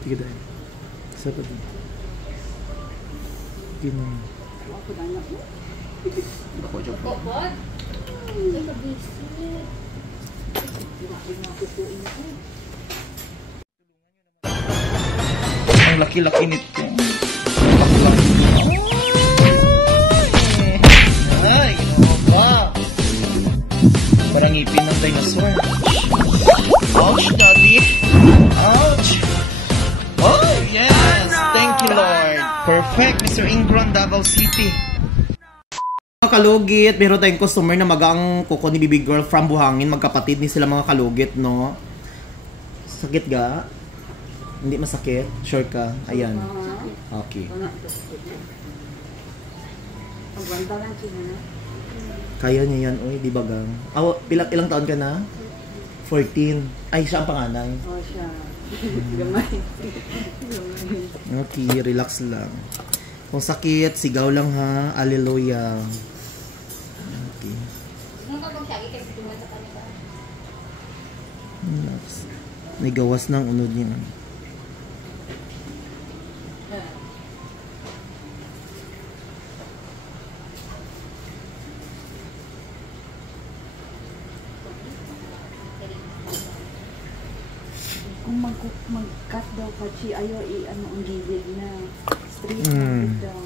Sige tayo. Sa pa din. Gano'n. Ako na anak mo. Ako dyan po. Kapot? Ay, kabisit. Ang laki-laki nito. Ay, ginawa ba? Parang ngipin ng dinosaur. Ouch, daddy. Ouch. Oh, yes. Thank you, Lord. Perfect, Mr. Ingron, Davao City. Mga kalugit, meron tayong customer na magang kuko ni Baby Girl from Buhangin. Magkapatid ni sila mga kalugit, no? Sakit ga? Hindi masakit? Sure ka? Ayan. Okay. Ang ganda lang siya na. Kaya niya yan, oy, di ba gang? Ilang taon ka na? 14. Ay, siya ang panganay. O siya. Gamay. Okay, relax lang. Kung sakit, sigaw lang ha. Hallelujah. Okay. Relax. May gawas ng unod niya. Kung mag-cut daw pa siya, ayaw i-ano ang gilid na straight na daw.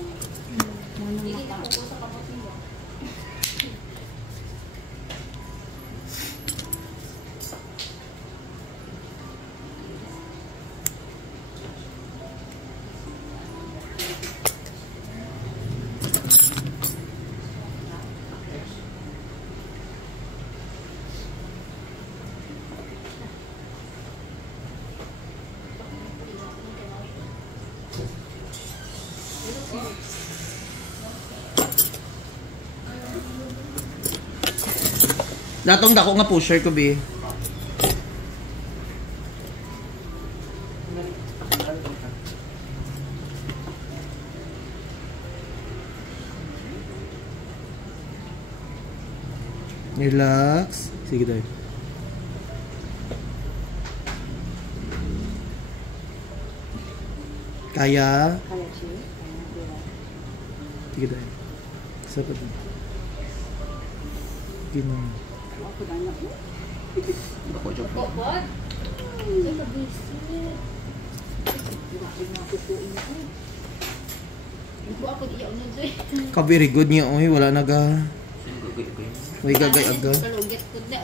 Manang maka. Datong dako nga pusher ko, be. Relax. Sige tayo. Kaya? Kaya siya. Sige tayo. Sa pa din. Gano'n. Ako na anak mo. Ako dyan po. Kapot? Ay, kabisit. Ibu ako iyaw na dyan. Ka very good niya, oy. Wala na ga. May gagay aga. Kalugit ko na.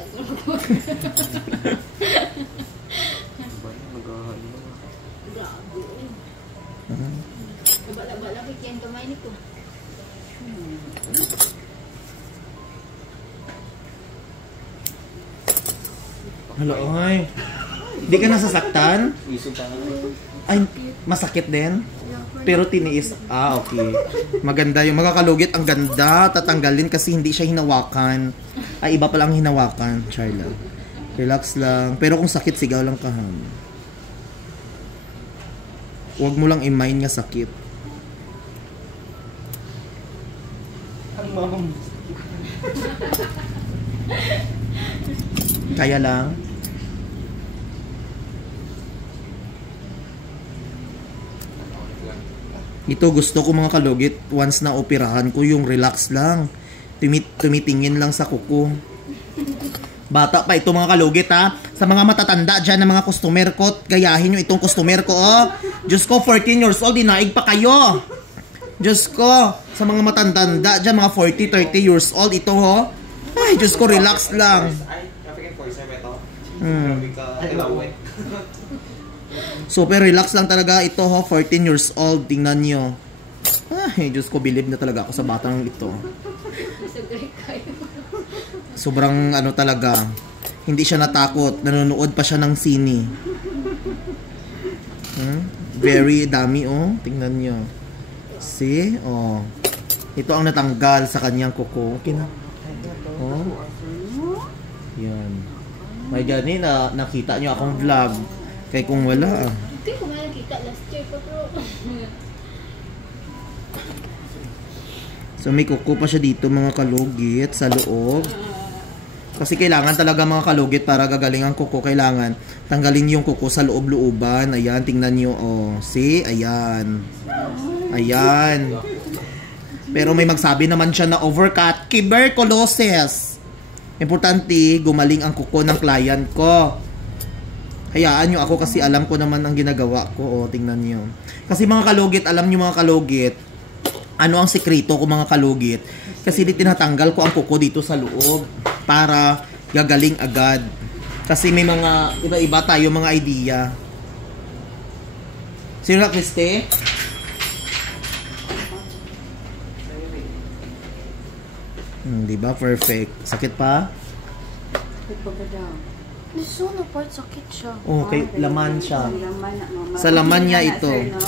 Grabe eh. Kabala-bala ko kaya ang kamay nito. Hello, oy. Di ka nasasaktan? Ay, masakit din? Pero tiniis. Ah, okay. Maganda yung magkakalugit. Ang ganda. Tatanggalin kasi hindi siya hinawakan. Ay, iba palang hinawakan. Charla. Relax lang. Pero kung sakit, sigaw lang ka, ham. Huwag mo lang i-mind nga sakit. Kaya lang. Ito gusto ko mga kalugit, once na operahan ko yung relax lang. Tumitingin lang sa kuko. Bata pa ito mga kalugit ha. Sa mga matatanda dyan ng mga customer ko, gayahin nyo itong customer ko oh. Diyos ko, 14 years old, dinaig pa kayo. Diyos ko, sa mga matatanda dyan, mga 40, 30 years old, ito oh. Ay, Diyos ko, relax lang. Super relax lang talaga ito ho, 14 years old, tingnan nyo. Ay, Diyos ko, believe na talaga ako sa batang ito. Sobrang ano talaga, hindi siya natakot, nanonood pa siya ng sini. Very dami oh, tingnan nyo. See, oh. Ito ang natanggal sa kanyang kuko. Okay na. Oh. Yan. May gani na nakita nyo akong vlog. Kaya kung wala Hindi ko nga nakita last year pa bro. So may kuko pa siya dito mga kalugit sa loob. Kasi kailangan talaga mga kalugit para gagaling ang kuko. Kailangan tanggalin yung kuko sa loob-looban. Ayan, tingnan nyo. Oh, see? Ayan. Ayan. Pero may magsabi naman siya na overcut. Tuberculosis. Importante, gumaling ang kuko ng client ko. Hayaan nyo ako kasi alam ko naman ang ginagawa ko. O, tingnan nyo. Kasi mga kalugit, alam nyo mga kalugit, ano ang sekreto ko mga kalugit? Kasi di tinatanggal ko ang kuko dito sa loob para gagaling agad. Kasi may mga iba-iba tayo mga idea. Sino na, Christy? Diba? Perfect. Sakit pa? Sakit pa ba daw? Gusto na part sakit siya. Okay, laman siya. Laman, Sa laman niya mahil na, ito. sir, no?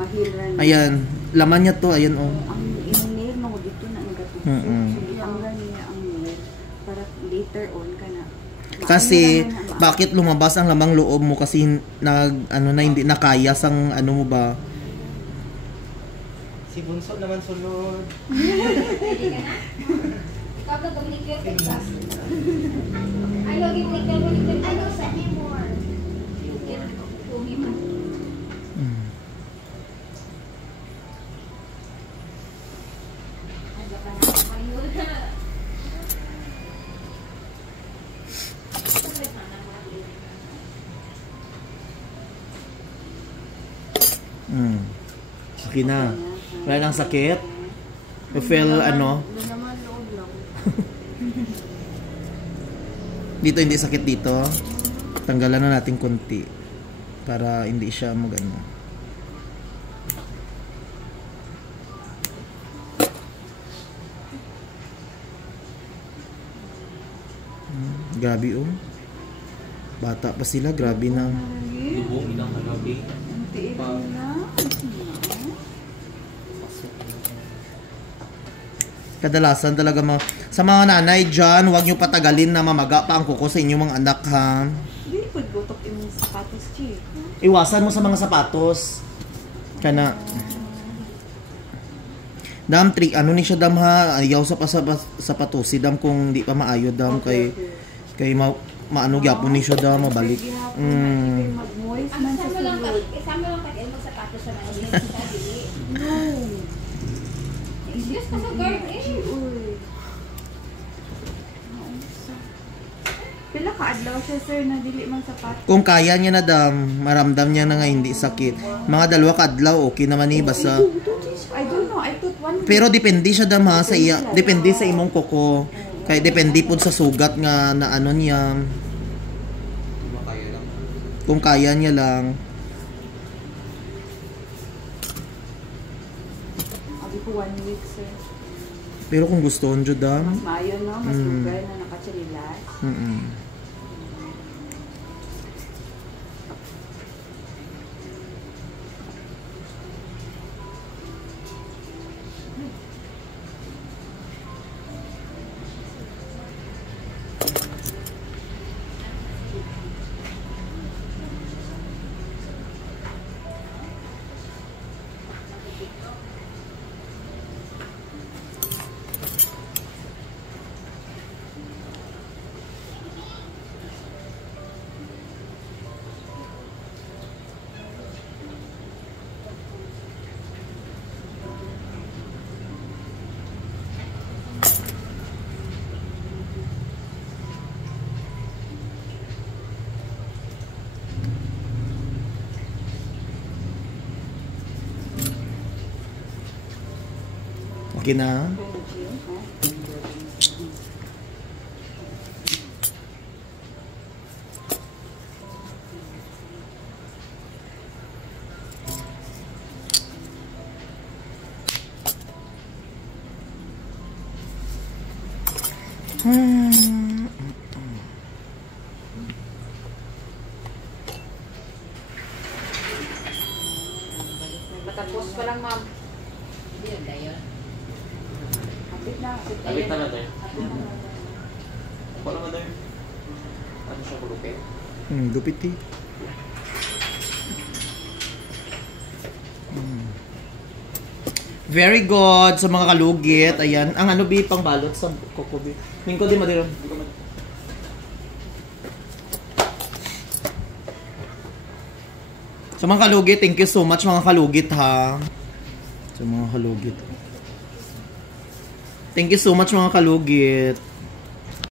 Mahil na. Ayan. Laman niya to. Ayan, oh. Ang in-nail mo dito na ang gatito. So, itanggal niya ang nail para later on ka na. Kasi, bakit lumabas ang lamang loob mo? Kasi, hindi nakaya sang ano mo ba? Si Bunso naman sunod. Pwede ka na? Ikaw ka gamitin ko yung class. I know you take that one. I know set me more. You can pull me more. Ano ka na? Mayroon na. Sige na. Wala nang sakit? You feel ano? naman loob lang. Dito hindi sakit dito. Tanggalan na natin konti para hindi siya magano. Grabe oh. Bata pa sila, grabe na. Lubong ilang kagabi. Untiin mo na. Kadalasan talaga sa mga nanay dyan, huwag nyo patagalin na mamaga pa ang kuko sa inyong mga anak ha. Hindi po butok yung sapatos, Chi. Iwasan mo sa mga sapatos. Kana. Dam, ano ni siya dam ha? Ayaw sa sapatos. Si dam kung di pa maayo dam kay maano gyapon ni siya dam mabalik. Mag-moist man sa sulod. Isama lang pag mo sapatos sa mga No. Yes, kasi guard eh. Uy. Pila ka adlaw siya, sir, na dili man sapatos. Kung kaya niya na dam, maramdam niya na nga hindi sakit. Mga 2 kadlaw okay naman ni basta. I don't know, I thought 1 week. Pero depende siya dam ha sa iya, depende sa imong kuko. Kay depende pud sa sugat nga na ano niya. Kung kaya niya lang. Abi ko 1 week, sir. Pero kung gusto nyo dam, Mas maayo, no? Mas lugar na nakachililas. okay na. Matapos pa lang, ma'am. Hindi yun, dayon. Abit na natin. Ako naman tayo. Ano siya kulupin? Gupit eh. Very good sa mga kalugit. Ayan. Ang ano bi pang balot sa kuko bi. Mingko di madiro. So mga kalugit, thank you so much mga kalugit ha. So mga kalugit. Thank you so much mga kalugit.